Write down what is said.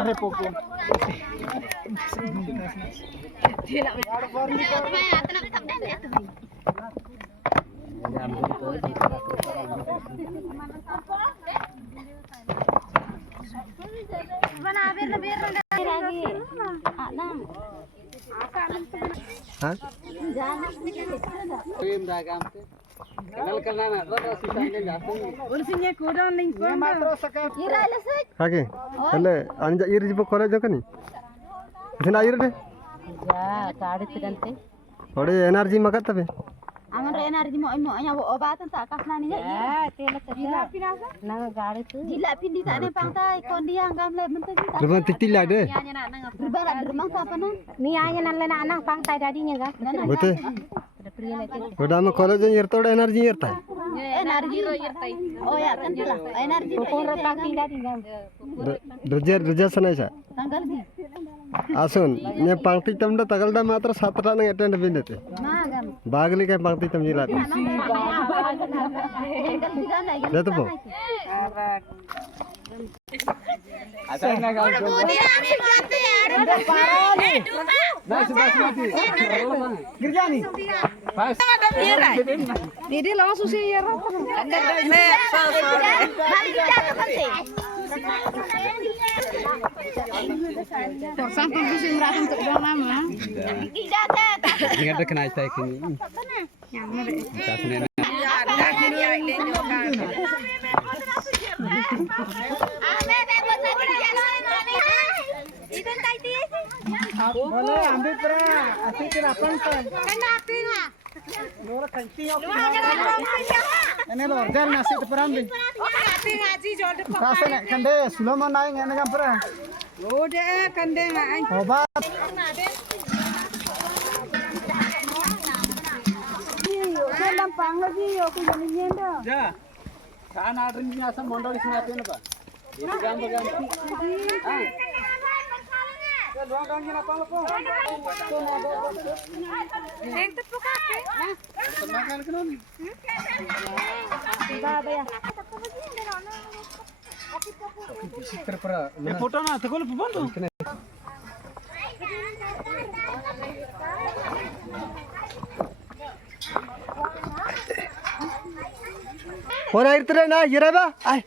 Are poko. Oke, hele anja iri jibo college kani. Sina iri deh. Ya, tadi terganti. Ode energi makat tapi. Aman energi mau nya obatan tak kasna ni ya. Tela tela. Nang gaड़ी tu. Jila pindi tak ne pangtai kondi yang gamle mentu kita. Rumah titil ada. Berbala rumah apa na? Ni anya nan lena anang pangtai dadinya ga. Betul. Udah mau college nyerta udah energi nyerta. Energi oh ya kan pula energi pokok pangkai dari ga. Reja sana aja. Tanggal di. Asun, nya pangti tamda tagalda matra 7 nang attend bindete. Magam. Bagli kai pangti tam jilat. Jatuh po. Asal na gaul. Girjani. Pas. Didi lawan susi ya. Sampai pusing merasa untuk doang lama. Ingat ada kena cai kini. Boleh ambil pernah. Asik kira pantai. Luar kanting aku. Ini loh, jangan nasi teperambil. Rasa nak kande, Sulaiman naik ini kan pernah. Udah kande naik. Obat. Lampang lagi yo kunjungnya dah. Ya. Sana ada ni asam mondol isna apa ni pak? Ini gambar. Ah. Dua kali apa lo kok? Yang terbuka. Makan kena ni. Baba ya. Terpera. Foto na, tegol pembantu. Orang air terus na, jera ba? Ay.